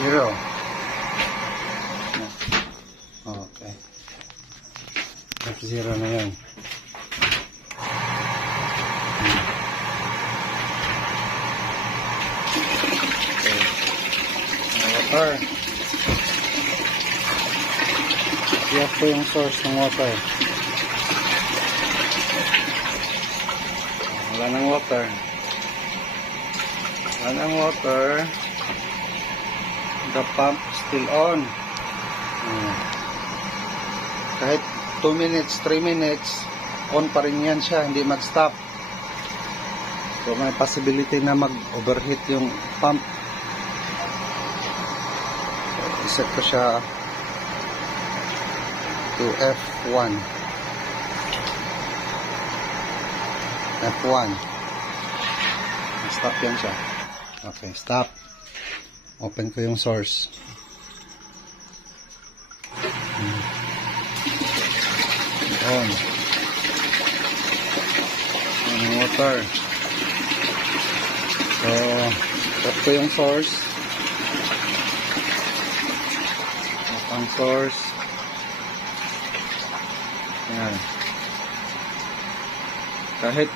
Zero. Okay. F0 na yun. Water. Iyak po yung source ng water. Wala ng water. Wala ng water. The pump still on. Kahit 2 minutes, 3 minutes, on pa rin yan siya, hindi mag-stop. So may possibility na mag-overheat yung pump. Iset ko siya to F1. F1. Stop yan siya. Okay, stop. Open ko yung source. On. On water. So, off ko yung source. Off ang source. Yan. Kahit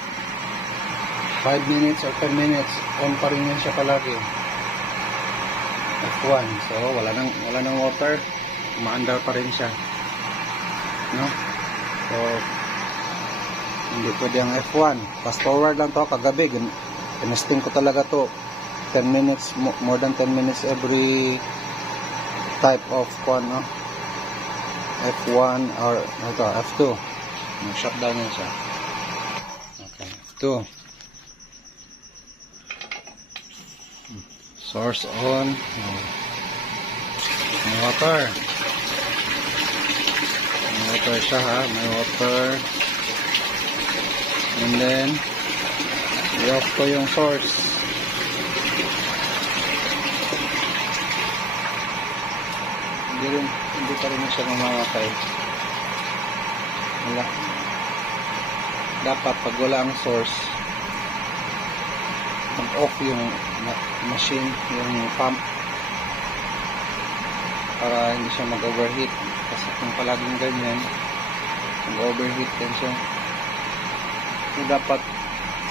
5 minutes or 10 minutes, on pa rin yan siya palagi. F1. So, wala nang water. Umaandar pa rin siya. No? So, hindi pwede ang F1. Fast forward lang to kagabi. Tinesting ko talaga to. 10 minutes, more than 10 minutes every type of no? F1 or ito, F2. Shutdown yan siya. Okay, F2. Source on. May water. May water siya ha. May water. And then, i-off ko yung source. Hindi pa rin siya mamamatay. Wala. Dapat pag wala ang source, mag-off yung machine, yung pump, para hindi siya mag-overheat. Kasi kung palaging ganyan, mag-overheat din siya. So, dapat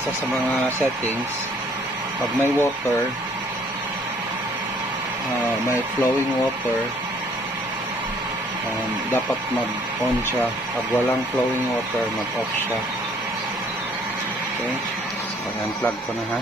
sa mga settings, pag may water, may flowing water, dapat mag-on siya. Pag walang flowing water, mag-off siya. Okay, so, unplug ko na ha.